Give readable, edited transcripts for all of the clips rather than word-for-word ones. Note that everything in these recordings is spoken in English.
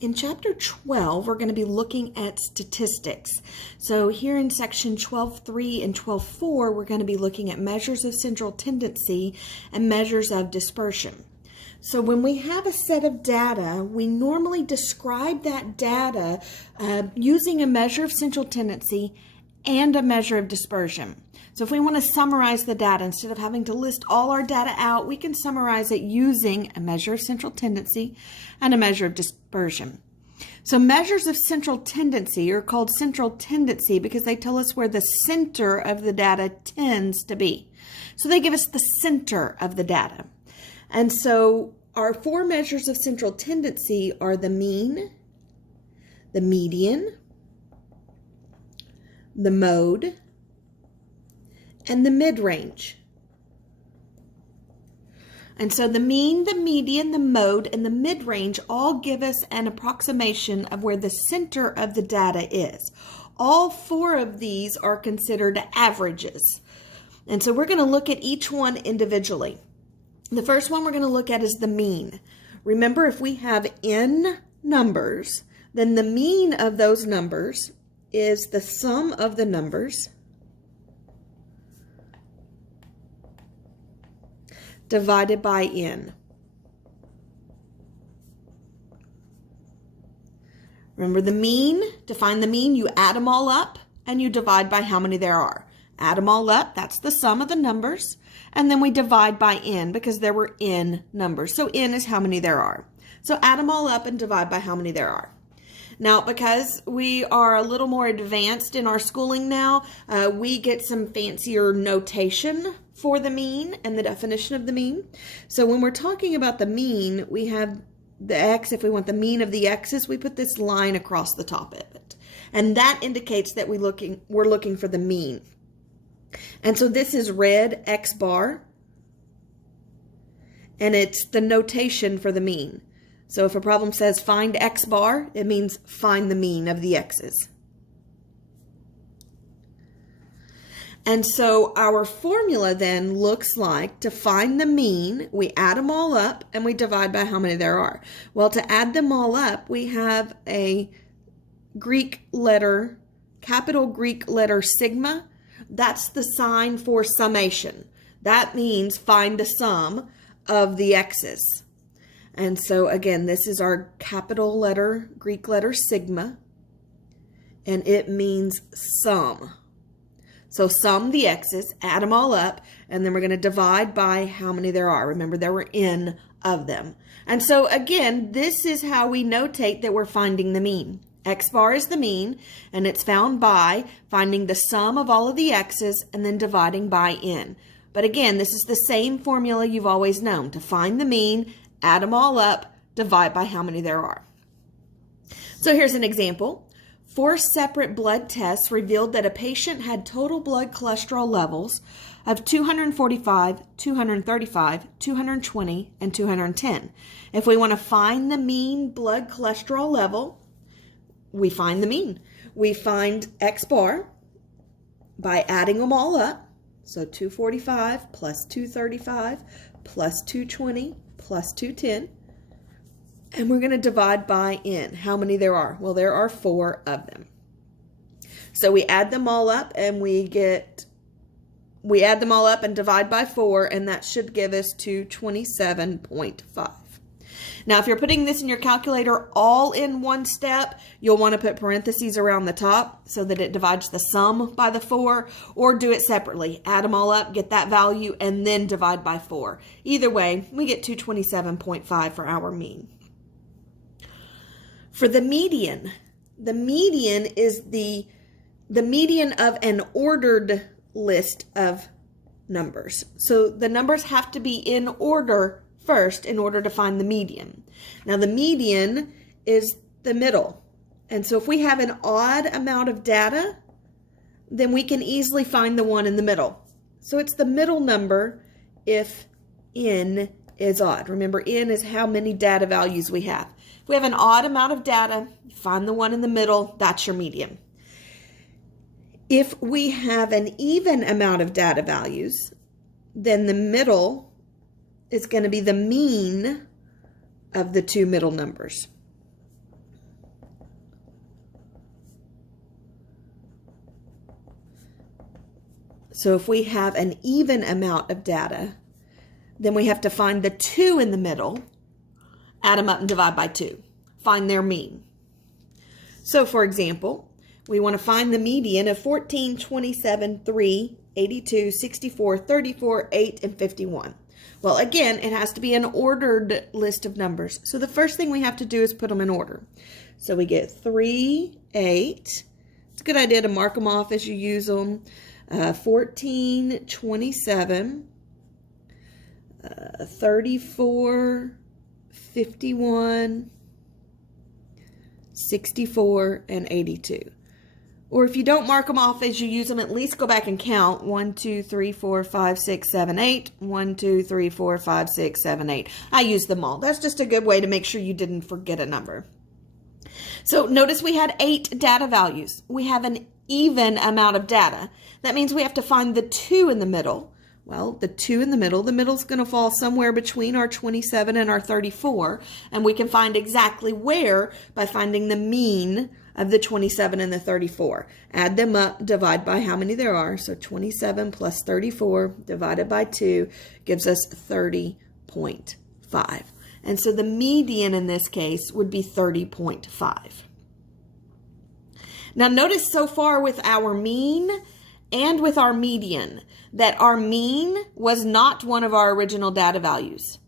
In chapter 12, we're going to be looking at statistics. So here in section 12.3 and 12.4, we're going to be looking at measures of central tendency and measures of dispersion. So when we have a set of data, we normally describe that data using a measure of central tendency and a measure of dispersion. So if we want to summarize the data, instead of having to list all our data out, we can summarize it using a measure of central tendency and a measure of dispersion. So measures of central tendency are called central tendency because they tell us where the center of the data tends to be. So they give us the center of the data. And so our four measures of central tendency are the mean, the median, the mode, and the mid-range. And so the mean, the median, the mode, and the mid-range all give us an approximation of where the center of the data is. All four of these are considered averages. And so we're going to look at each one individually. The first one we're going to look at is the mean. Remember, if we have n numbers, then the mean of those numbers is the sum of the numbers divided by n. Remember the mean, to find the mean, you add them all up and you divide by how many there are. Add them all up, that's the sum of the numbers, and then we divide by n because there were n numbers. So n is how many there are. So add them all up and divide by how many there are. Now, because we are a little more advanced in our schooling now, we get some fancier notation for the mean and the definition of the mean. So when we're talking about the mean, we have the x. If we want the mean of the x's, we put this line across the top of it. And that indicates that we're looking for the mean. And so this is red x bar, and it's the notation for the mean. So if a problem says find x bar, it means find the mean of the x's. And so our formula then looks like, to find the mean, we add them all up and we divide by how many there are. Well, to add them all up, we have a Greek letter, capital Greek letter sigma. That's the sign for summation. That means find the sum of the x's. And so again, this is our capital letter, Greek letter sigma, and it means sum. So sum the x's, add them all up, and then we're going to divide by how many there are. Remember, there were n of them. And so again, this is how we notate that we're finding the mean. X bar is the mean, and it's found by finding the sum of all of the x's and then dividing by n. But again, this is the same formula you've always known. To find the mean, add them all up, divide by how many there are. So here's an example. 4 separate blood tests revealed that a patient had total blood cholesterol levels of 245, 235, 220, and 210. If we want to find the mean blood cholesterol level, we find the mean. We find x bar by adding them all up. So 245 plus 235 plus 220 plus 210. And we're going to divide by n. How many there are? Well, there are 4 of them. So we add them all up and we add them all up and divide by 4, and that should give us 227.5. Now, if you're putting this in your calculator all in one step, you'll want to put parentheses around the top so that it divides the sum by the 4, or do it separately. Add them all up, get that value, and then divide by 4. Either way, we get 227.5 for our mean. For the median is the median of an ordered list of numbers. So the numbers have to be in order first in order to find the median. Now the median is the middle. And so if we have an odd amount of data, then we can easily find the one in the middle. So it's the middle number if n is odd. Remember, n is how many data values we have. If we have an odd amount of data, find the one in the middle, that's your median. If we have an even amount of data values, then the middle is going to be the mean of the two middle numbers. So if we have an even amount of data, then we have to find the 2 in the middle, add them up and divide by 2. Find their mean. So for example, we want to find the median of 14, 27, 3, 82, 64, 34, 8, and 51. Well, again, it has to be an ordered list of numbers. So the first thing we have to do is put them in order. So we get 3, 8. It's a good idea to mark them off as you use them. 14, 27, 34, 51, 64, and 82. Or if you don't mark them off as you use them, at least go back and count. 1, 2, 3, 4, 5, 6, 7, 8. 1, 2, 3, 4, 5, 6, 7, 8. I used them all. That's just a good way to make sure you didn't forget a number. So notice we had 8 data values. We have an even amount of data. That means we have to find the 2 in the middle. Well, the 2 in the middle's going to fall somewhere between our 27 and our 34, and we can find exactly where by finding the mean of the 27 and the 34. Add them up, divide by how many there are. So 27 plus 34 divided by 2 gives us 30.5. And so the median in this case would be 30.5. Now notice so far with our mean and with our median that our mean was not one of our original data values.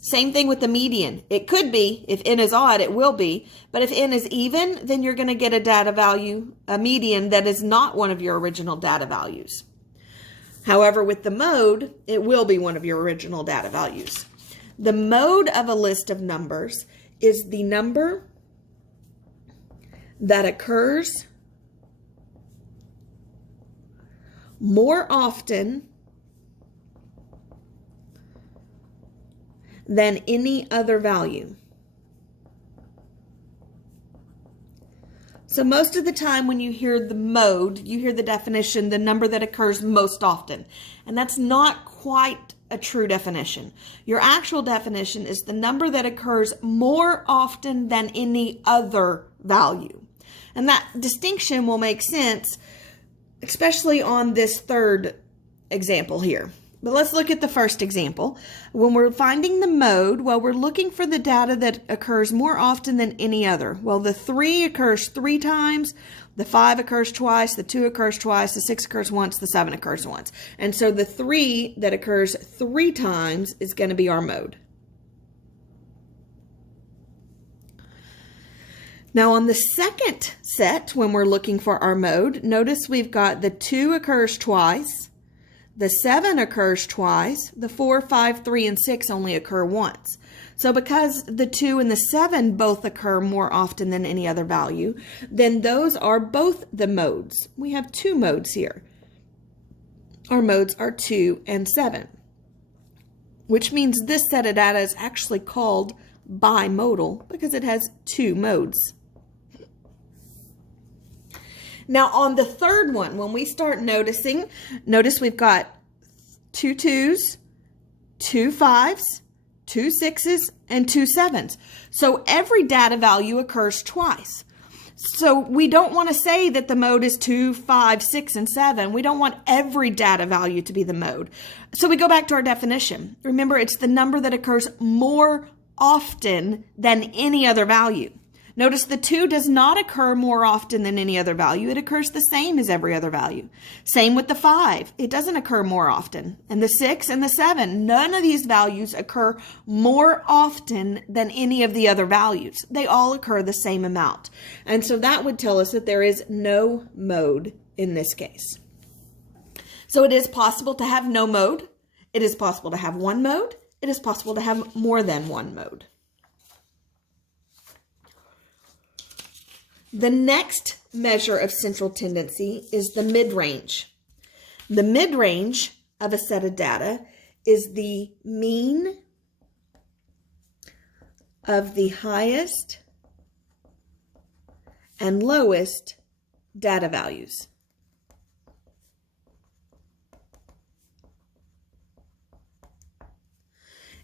Same thing with the median. It could be. If n is odd, it will be. But if n is even, then you're going to get a data value, a median that is not one of your original data values. However, with the mode, it will be one of your original data values. The mode of a list of numbers is the number that occurs more often than any other value. So most of the time when you hear the mode, you hear the definition, the number that occurs most often. And that's not quite a true definition. Your actual definition is the number that occurs more often than any other value. And that distinction will make sense, especially on this third example here. But let's look at the first example. When we're finding the mode, well, we're looking for the data that occurs more often than any other. Well, the 3 occurs 3 times, the 5 occurs twice, the 2 occurs twice, the 6 occurs once, the 7 occurs once. And so the 3 that occurs 3 times is going to be our mode. Now on the second set, when we're looking for our mode, notice we've got the 2 occurs twice, the 7 occurs twice, the 4, 5, 3, and 6 only occur once. So because the 2 and the 7 both occur more often than any other value, then those are both the modes. We have 2 modes here. Our modes are 2 and 7, which means this set of data is actually called bimodal because it has 2 modes. Now on the third one, when we start noticing, notice we've got 2 2s, 2 5s, 2 6s, and 2 7s. So every data value occurs twice. So we don't want to say that the mode is 2, 5, 6, and 7. We don't want every data value to be the mode. So we go back to our definition. Remember, it's the number that occurs more often than any other value. Notice the 2 does not occur more often than any other value. It occurs the same as every other value. Same with the 5. It doesn't occur more often. And the 6 and the 7, none of these values occur more often than any of the other values. They all occur the same amount. And so that would tell us that there is no mode in this case. So it is possible to have no mode. It is possible to have one mode. It is possible to have more than one mode. The next measure of central tendency is the mid-range. The mid-range of a set of data is the mean of the highest and lowest data values.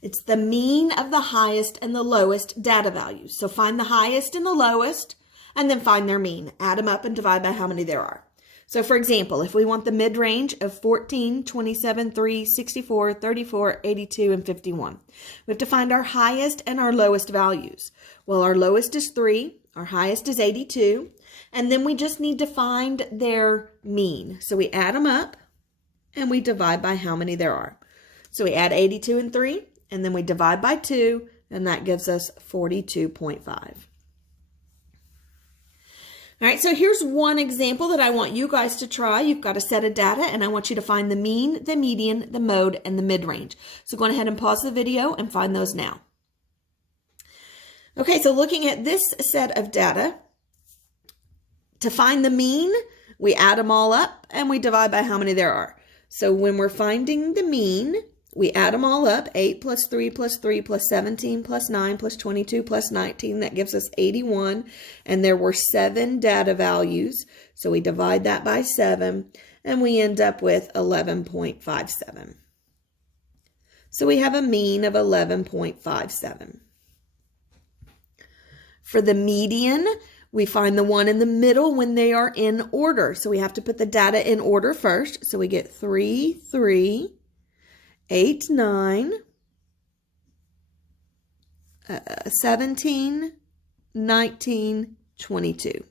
It's the mean of the highest and the lowest data values. So find the highest and the lowest, and then find their mean. Add them up and divide by how many there are. So for example, if we want the mid-range of 14, 27, 3, 64, 34, 82, and 51, we have to find our highest and our lowest values. Well, our lowest is 3, our highest is 82, and then we just need to find their mean. So we add them up and we divide by how many there are. So we add 82 and 3, and then we divide by 2, and that gives us 42.5. All right, so here's one example that I want you guys to try. You've got a set of data, and I want you to find the mean, the median, the mode, and the mid-range. So go ahead and pause the video and find those now. Okay, so looking at this set of data, to find the mean, we add them all up, and we divide by how many there are. So when we're finding the mean, we add them all up, 8 plus 3 plus 3 plus 17 plus 9 plus 22 plus 19. That gives us 81. And there were 7 data values. So we divide that by 7, and we end up with 11.57. So we have a mean of 11.57. For the median, we find the one in the middle when they are in order. So we have to put the data in order first. So we get 3, 3, 8, 9, 17, 19, 22.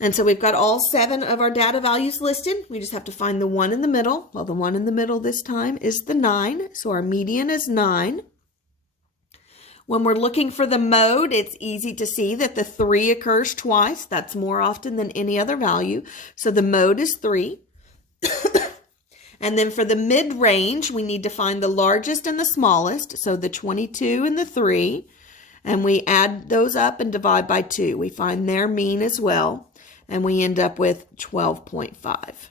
And so we've got all 7 of our data values listed. We just have to find the one in the middle. Well, the one in the middle this time is the 9. So our median is 9. When we're looking for the mode, it's easy to see that the 3 occurs twice. That's more often than any other value. So the mode is 3. And then for the mid-range, we need to find the largest and the smallest, so the 22 and the 3, and we add those up and divide by 2. We find their mean as well, and we end up with 12.5.